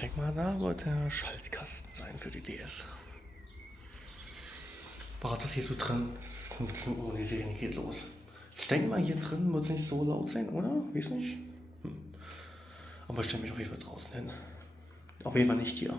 denke mal, da wird der Schaltkasten sein für die DS. War das hier so drin? Es ist 15 Uhr und die Serie geht los. Ich denke mal, hier drin wird es nicht so laut sein, oder? Weiß nicht. Aber ich stelle mich auf jeden Fall draußen hin. Auf jeden Fall nicht hier.